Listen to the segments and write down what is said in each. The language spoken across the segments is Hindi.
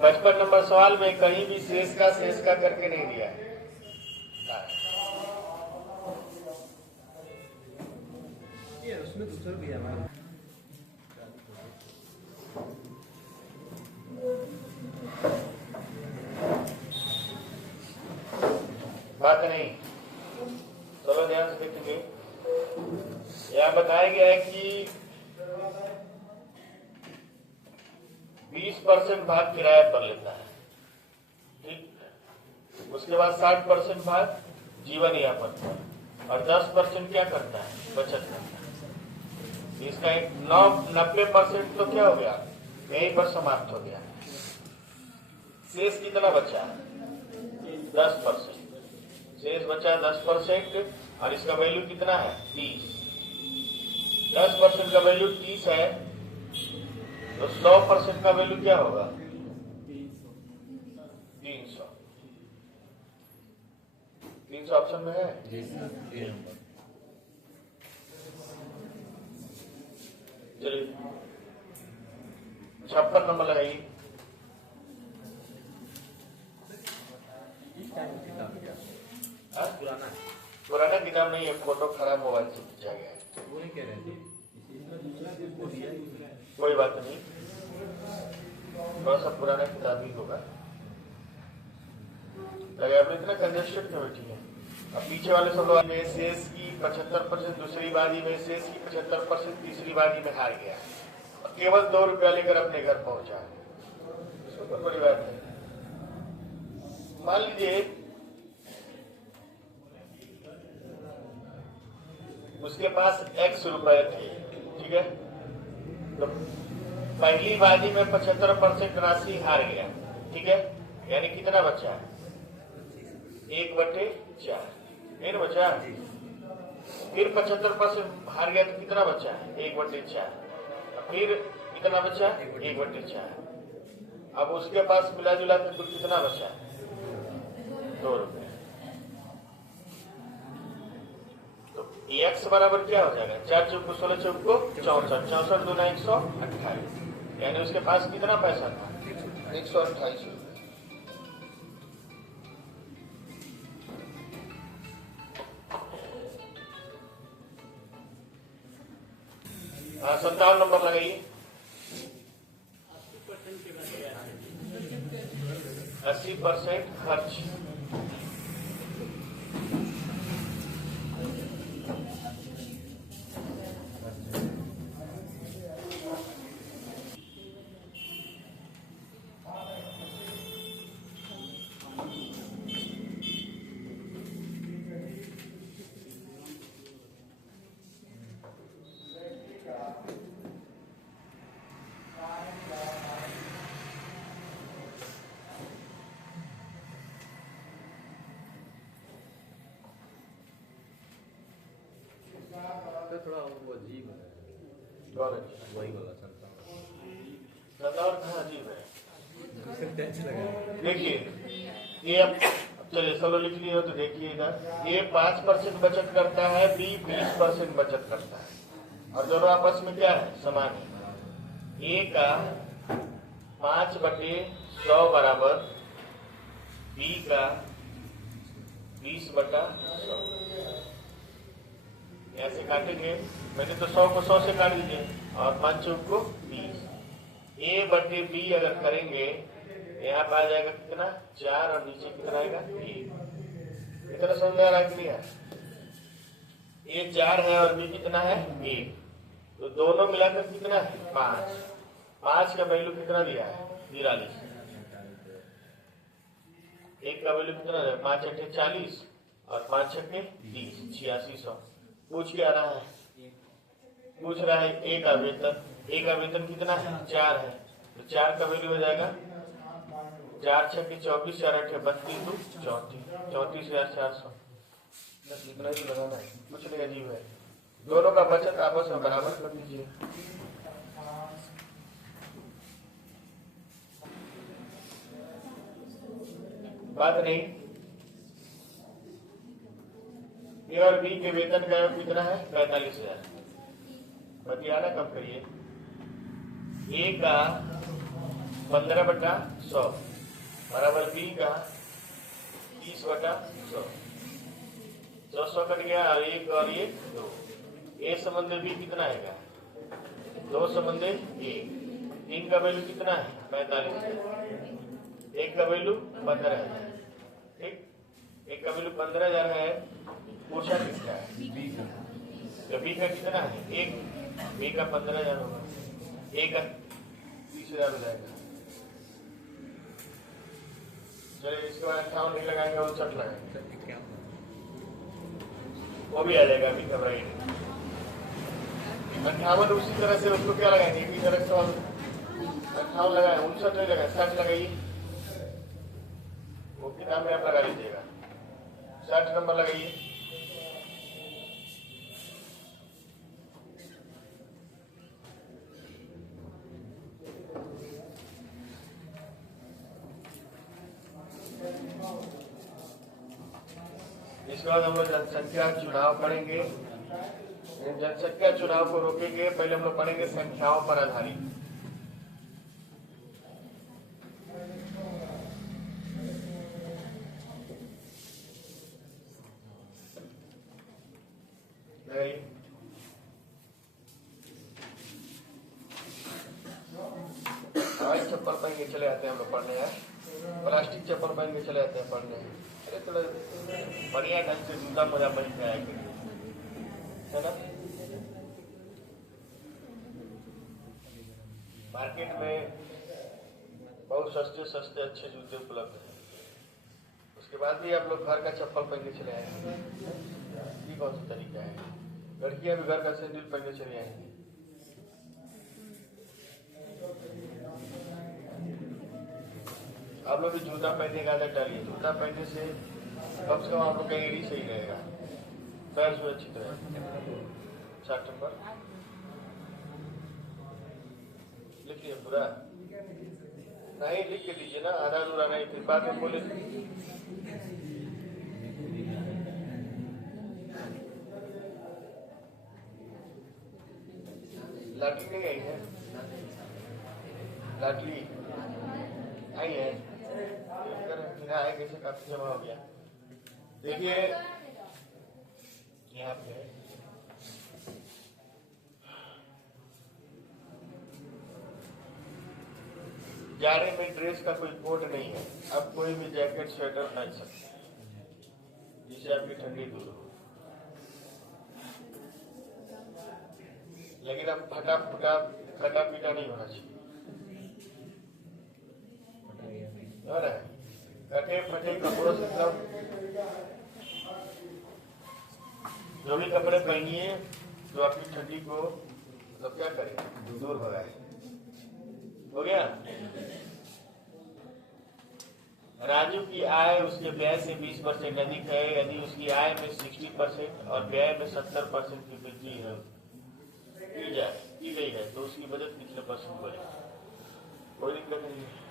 55 नंबर सवाल में कहीं भी शेष का करके नहीं दिया है। उसमें दूसरा भी है हमारा। बात नहीं, चलो ध्यान से देखेंगे। यह बताया गया है कि 20% भाग किराए पर लेता है, ठीक। उसके बाद 60% भाग जीवन यापन पर और 10% क्या करता है, बचत करता है। इसका 90% तो क्या हो गया, यहीं पर समाप्त हो गया। शेष कितना बचा, 10%। शेष बचा 10% और इसका वैल्यू कितना है, 30। 10% का वैल्यू 30 है तो 100% का वैल्यू क्या होगा, 300। 300 ऑप्शन में है। चलिए 56 नंबर लगाइए। पुराना किताब नहीं है, फोटो खराब मोबाइल से खींचा गया है। वो नहीं कह रहे थे, कोई बात नहीं, थोड़ा सा पुराना किताब ही होगा। अब इतना कंजेस्टेड क्यों बैठी है। अब पीछे वाले सब लोग में शेष की 75%, दूसरी बारी में शेष की 75%, तीसरी बारी में हार गया और केवल 2 रुपया लेकर अपने घर पहुंचा। इसको तो बड़ी बात है। मान लीजिए उसके पास X रुपए थे, ठीक है, तो पहली बाजी में 75% राशि हार गया, ठीक है, यानी कितना बचा, 1/4 नहीं बचा। फिर 75% हार गया तो कितना बचा, 1/4। फिर कितना बचा, 1/4। अब उसके पास मिला जुला के कुल कितना बचा, 2 रुपए। X बराबर क्या हो जाएगा, 4 चौक 16 चौक 64, 64 दूना 128, यानी उसके पास कितना पैसा था, 128 रुपए। हाँ 57 नंबर लगाइए। 80% खर्च। थोड़ा वो अजीब है, वही वाला चलता और कहाँ अजीब है। देखिए ये अब चलिए चलो लिख लिए हो तो देखिए इधर, ये 5% बचत करता है, बी 20% बचत करता है और दोनों आपस में क्या है, समान है। ए का 5/100 बराबर बी का 20/100। ऐसे काटेंगे, मैंने तो 100 को 100 से काट दीजिए और 5 चौक को 20। A/B अगर करेंगे यहाँ पर आ जाएगा कितना, 4 और नीचे कितना आएगा, 1। इतना समझ में आ रहा है, क्लियर। A 4 है और B कितना है, 1, तो दोनों मिलाकर कितना है, 5। 5 का वैल्यू कितना दिया है, 43। 1 का वैल्यू कितना है, 5 × 40 और 5 × 30, 8600। पूछ क्या रहा है, पूछ रहा है ए का वेतन। ए का वेतन कितना है, 4 है, तो 4 का वैल्यू हो जाएगा 4 × 6 = 24, 4 × 8 = 32, 34,400। बस इतना ही लगाना है, कुछ नहीं अजीब है। दोनों का बचत आपस में बराबर कर दीजिए। बात नहीं। ए और बी के वेतन का कितना है, 45,000। बतियाना कम करिए। ए का 15/100 बराबर बी का 30/100। 100 कट गया और एक और ये 2। ए संबंध बी कितना है? 2 संबंध ए। 3 का वैल्यू कितना है? 45। 1 का वैल्यू 15,000। ठीक, 1 का वैल्यू 15,000 है। पूछा किसका है? बी का। तो बी का कितना है? 1। बी का 15,000 होगा। ए का 30,000 हो जाएगा। चलिए इसके बाद 58 नहीं लगाएंगे, 59 लगाएंगे, वो भी आ जाएगा। अभी घबराइए। 58 उसी तरह से उसको क्या लगाएंगे? इसी तरह से 58 लगाए, 59 नहीं लगाए, 60 लगाइए। वो किताब में आप लगा लीजिएगा। 60 नंबर लगाइए। इसके बाद हम लोग जनसंख्या चुनाव पढ़ेंगे। जनसंख्या चुनाव को रोकेंगे। पहले हम लोग पढ़ेंगे संख्याओं पर आधारित। हवाई चप्पल पहन के चले आते हैं हम लोग पढ़ने यार। प्लास्टिक चप्पल पहन के चले आते हैं पढ़ने। अरे थोड़ा बढ़िया ढंग से जूता मोजा पहन के आएंगे, है ना। मार्केट में बहुत सस्ते सस्ते अच्छे जूते उपलब्ध हैं। उसके बाद भी आप लोग घर का चप्पल पहन के चले आएंगे। ये कौन सा तरीका है? लड़कियां भी घर का सैंडल पहन के चले आएंगी। आप लोग भी जूता पहनने का आदत डालिए। जूता पहनने से कम से कम आप लोग का एड़ी सही रहेगा, पैर सुरक्षित रहेगा। 60 नंबर लिखिए पूरा। नहीं लिख के दीजिए ना, आधा अधूरा नहीं, फिर बाद में बोले। लाटली नहीं आई है? लाटली आई है? आए कैसे? काफी जमा हो गया। देखिए यहाँ पे जाड़े में ड्रेस का कोई कोट नहीं है। अब कोई भी जैकेट स्वेटर पहन सकते हैं जिससे आपकी ठंडी दूर हो। लेकिन अब फटा फटा कटा पीटा नहीं होना चाहिए। कटे फटे कपड़ों से सब जो भी कपड़े पहनिए जो आपकी ठंडी को मतलब क्या करे, दूर भगाए। हो गया। राजू की आय उसके व्यय से 20% अधिक है। यदि उसकी आय में 60% और व्यय में 70% की वृद्धि की गई है तो उसकी बचत कितने % बढ़ेगी? कोई दिक्कत नहीं है।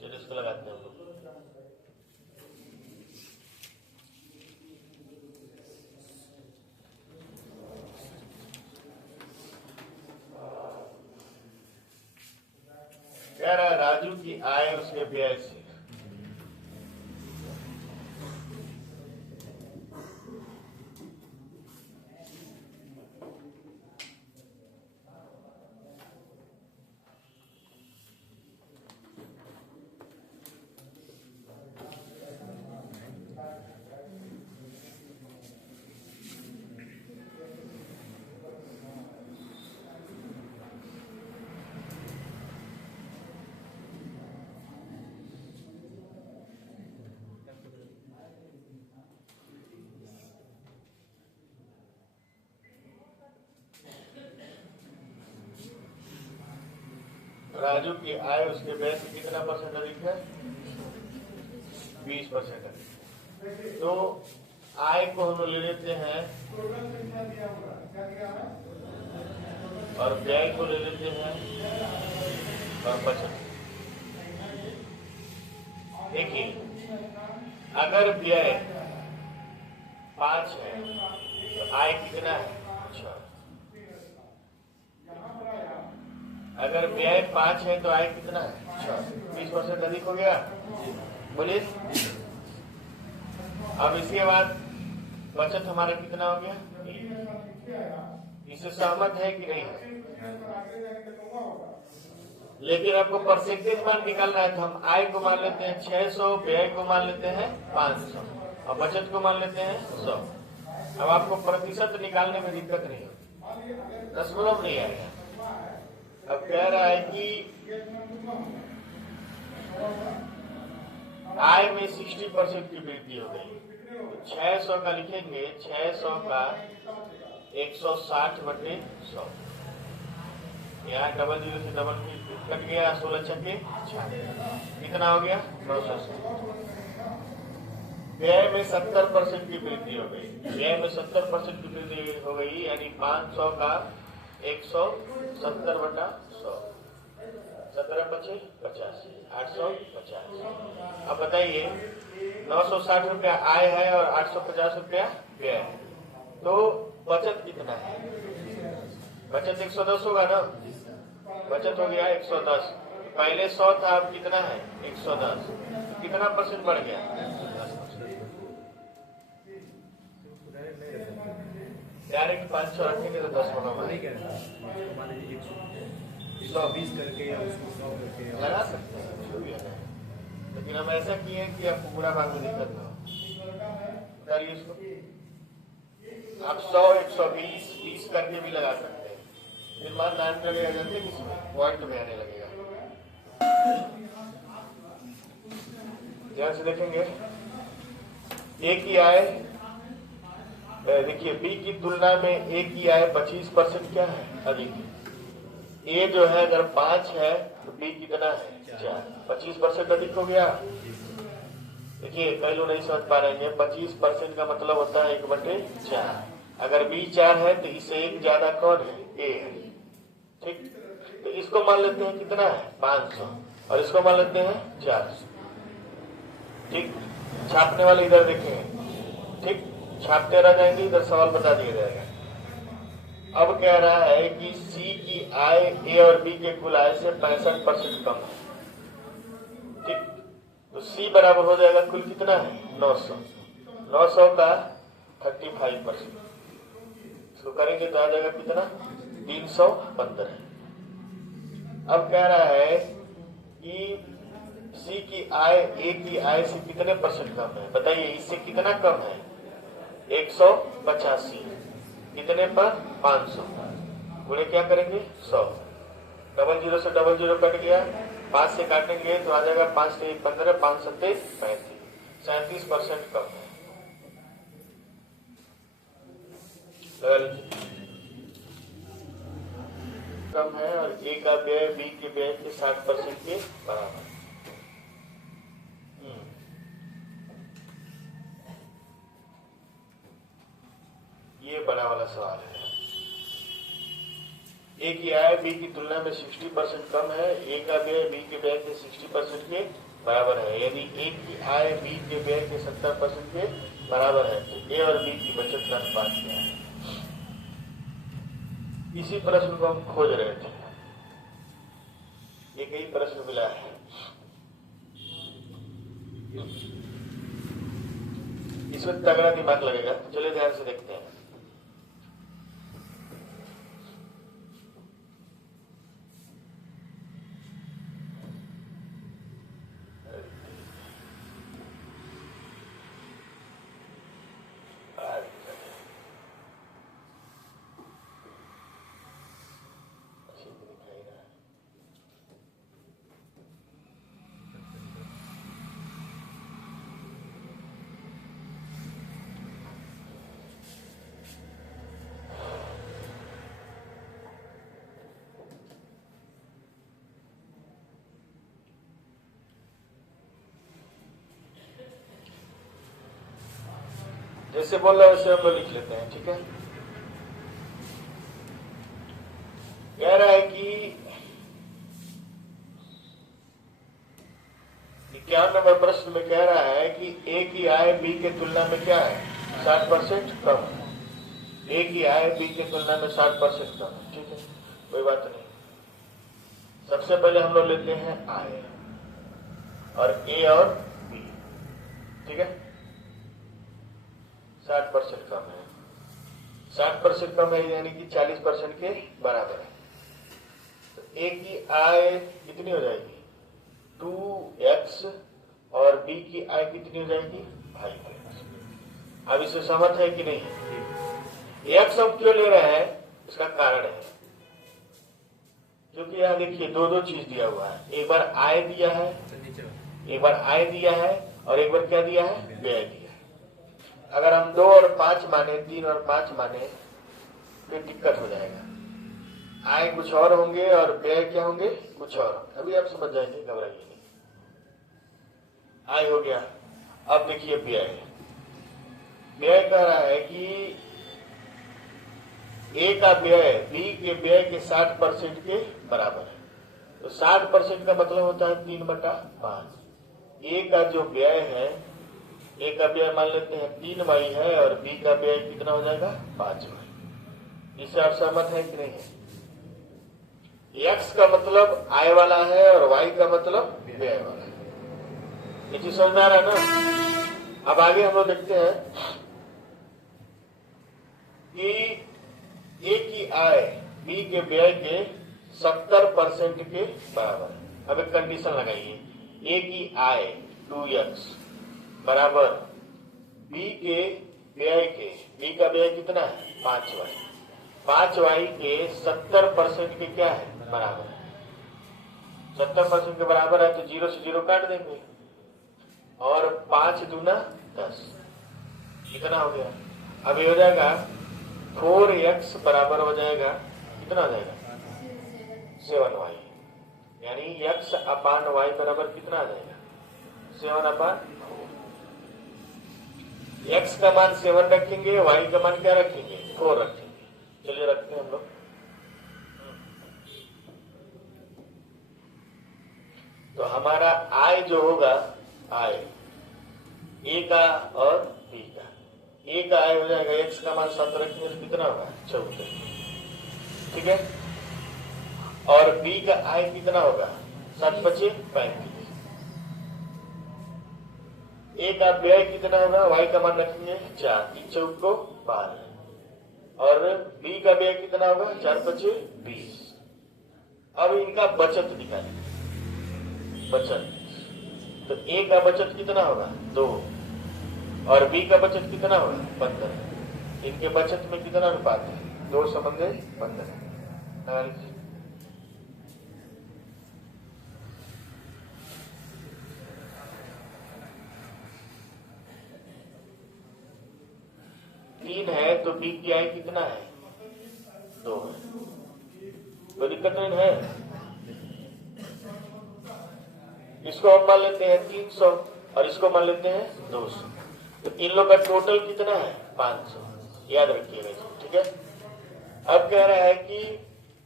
चलिए इसको लगाते हैं हम लोग। कह रहा है राजू की आय उसके व्यय से। राजू की आय उसके व्यय से कितना % अधिक है? 20% अधिक। तो आय को हम ले लेते हैं और व्यय को ले लेते हैं और बचत। देखिए अगर व्यय 5 है तो आय कितना है? 6। अगर व्यय 5 है तो आय कितना है 20% अधिक हो गया। बोलिए। अब इसके बाद बचत हमारा कितना हो गया। इससे सहमत है कि नहीं है। लेकिन आपको परसेंटेज मान निकालना है तो हम आय को मान लेते हैं 600, व्यय को मान लेते हैं 500 और बचत को मान लेते हैं 100। अब आपको प्रतिशत निकालने में दिक्कत नहीं होगी, दशमलव नहीं आएगा। अब कह रहा है कि आय में 60% की वृद्धि हो गई। 600 का लिखेंगे, 600 का 160/100। यहाँ डबल जीरो से डबल कट गया, 16 छक्के 96, कितना हो गया 900। व्यय में 70% की वृद्धि हो गई। व्यय में 70% की वृद्धि हो गई, यानी 500 का 170/100, 17×5 = 850। अब बताइए 960 रुपया आय है और 850 रुपया व्यय है, तो बचत कितना है। बचत 110 होगा ना। बचत हो गया 110। पहले 100 था, अब कितना है 110। कितना परसेंट बढ़ गया। डायरेक्ट 500 रखेंगे तो 10 होगा। मान लीजिए 120 करके या उसको 100 करके लगा सकते हैं, लेकिन हम ऐसा किए कि आपको पूरा भाग में दिक्कत ना हो। बताइए इसको आप 100, 120, 20 करके भी लगा सकते हैं। फिर मान 9 लगेगा, जानते हैं किसमें पॉइंट में आने लगेगा। ध्यान से देखेंगे। ए की आय, देखिए बी की तुलना में ए की आय 25% क्या है अधिक। ए जो है अगर 5 है तो बी कितना है 4, 25% अधिक हो गया। देखिए कई लोग नहीं समझ पा रहे हैं, 25% का मतलब होता है 1/4। अगर बी 4 है तो इससे एक ज्यादा कौन है ए है। ठीक, तो इसको मान लेते हैं कितना है 500 और इसको मान लेते हैं 400। ठीक, छापने वाले इधर देखें। ठीक, छापते रह जाएंगे, इधर सवाल बता दिया जाएगा। अब कह रहा है कि सी की आय ए और बी के कुल आय से 65% कम है। ठीक, तो सी बराबर हो जाएगा कुल कितना है 900। 900 का 35%। इसको करेंगे तो आ जाएगा कितना 315 है। अब कह रहा है कि सी की आय ए की आय से कितने परसेंट कम है। बताइए इससे कितना कम है 185। कितने पर 500 गुणे क्या करेंगे 100। डबल जीरो से डबल जीरो कट गया, 5 से काटेंगे तो आ जाएगा 5 से 15, 5 7 35, 37% कम है। कम है और ए का व्यय बी के व्यय के 60% के बराबर। ये बड़ा वाला सवाल है। ए की आय बी की तुलना में 60% कम है, ए का व्यय बी के व्यय के 60% के बराबर है। यदि ए की आय बी के व्यय के 70% के बराबर है तो ए और बी की बचत का अनुपात क्या है। इसी प्रश्न को हम खोज रहे थे। एक ही प्रश्न मिला है। इसमें तगड़ा दिमाग लगेगा, चलिए ध्यान से देखते हैं। जैसे बोल रहा है वैसे हम लोग लिख लेते हैं। ठीक है, कह रहा है कि 51 नंबर प्रश्न में कह रहा है कि ए की आय बी के तुलना में क्या है 60% कम है। ए की आय बी के तुलना में 60% कम है। ठीक है, कोई बात नहीं। सबसे पहले हम लोग लेते हैं आय और ए और बी, ठीक है। 60% कम है, 60% कम है यानी कि 40% के बराबर है। तो ए की आय कितनी हो जाएगी 2x और बी की आय कितनी हो जाएगी 5x। अब इसे समझ है कि नहीं। x हम क्यों ले रहे हैं इसका कारण है, क्योंकि यहाँ देखिए दो चीज दिया हुआ है। एक बार आय दिया है, एक बार आय दिया है और एक बार क्या दिया है व्यय दिया है। अगर हम 2 और 5 माने, 3 और 5 माने फिर दिक्कत हो जाएगा। आय कुछ और होंगे और व्यय क्या होंगे कुछ और। अभी आप समझ जाएंगे, घबराइए नहीं। आय हो गया, अब देखिए व्यय। व्यय कह रहा है कि ए का व्यय बी के व्यय के 60% के बराबर है। तो 60% का मतलब होता है 3/5। ए का जो व्यय है, ए का व्यय मान लेते हैं 3y है और बी का व्यय कितना हो जाएगा 5y। इससे आप सहमत है कि नहीं है। x का मतलब आय वाला है और y का मतलब व्यय वाला है। ये चीज समझ में आ रहा है ना। अब आगे हम लोग देखते हैं कि ए की आय बी के व्यय के 70% के बराबर है। अब एक कंडीशन लगाइए, ए की आय 2x बराबर बी के व्यय के, बी का व्यय कितना है 5y, 5y के 70% के क्या है बराबर है। 70% के बराबर है तो 0 से 0 काट देंगे और 5 दूना 10, कितना हो गया। अब ये हो जाएगा 4x बराबर हो जाएगा, कितना हो जाएगा 7y, यानी x अपान y बराबर कितना आ जाएगा 7/4। x का मान 7 रखेंगे, y का मान क्या रखेंगे 4 रखेंगे। चलिए रखते हैं हम लोग। तो हमारा आय जो होगा, आय ए का और बी का, ए का आय हो जाएगा, x का मान 7 रखेंगे तो कितना होगा 14, ठीक है। और बी का आय कितना होगा 7×5 = 35। ए का व्यय कितना होगा, y का मान रखेंगे 4, 3×4 = 12 और बी का व्यय कितना होगा 4×5 = 20। अब इनका बचत निकालेंगे, बचत। तो ए का बचत कितना होगा 2 और बी का बचत कितना होगा 15। इनके बचत में कितना अनुपात है 2:15। 3 है तो बी की आय कितना है 2 है, कोई दिक्कत नहीं है। इसको हम मान लेते हैं 300 और इसको मान लेते हैं 200। तो इन लोग का टोटल कितना है 500, याद रखिएगा इसको, ठीक है। अब कह रहा है कि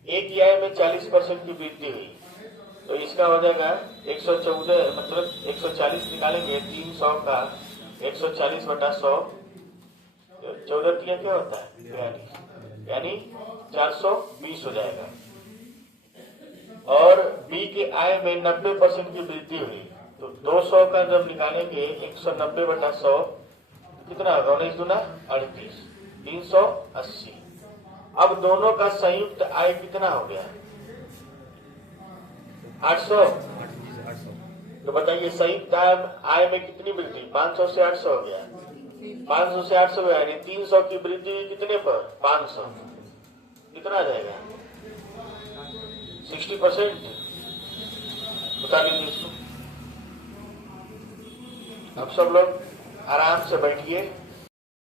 ए की आय में 40% की वृद्धि हुई, तो इसका हो जाएगा 114, मतलब 140 निकालेंगे 300 का 140/100, 14 किया क्या होता है 42, यानी 420 हो जाएगा। और बी की आय में 90% की वृद्धि हुई, तो 200 का जब निकालेंगे 190/100 कितना होगा 19 दूना 38, 380। अब दोनों का संयुक्त आय कितना हो गया 800। तो बताइए संयुक्त आय में कितनी वृद्धि 500 से 800 हो गया, 500 से 800 हो गया, यानी 300 की वृद्धि कितने पर 500, कितना आ जाएगा 60%। बता दीजिए इसको। अब सब लोग आराम से बैठिए।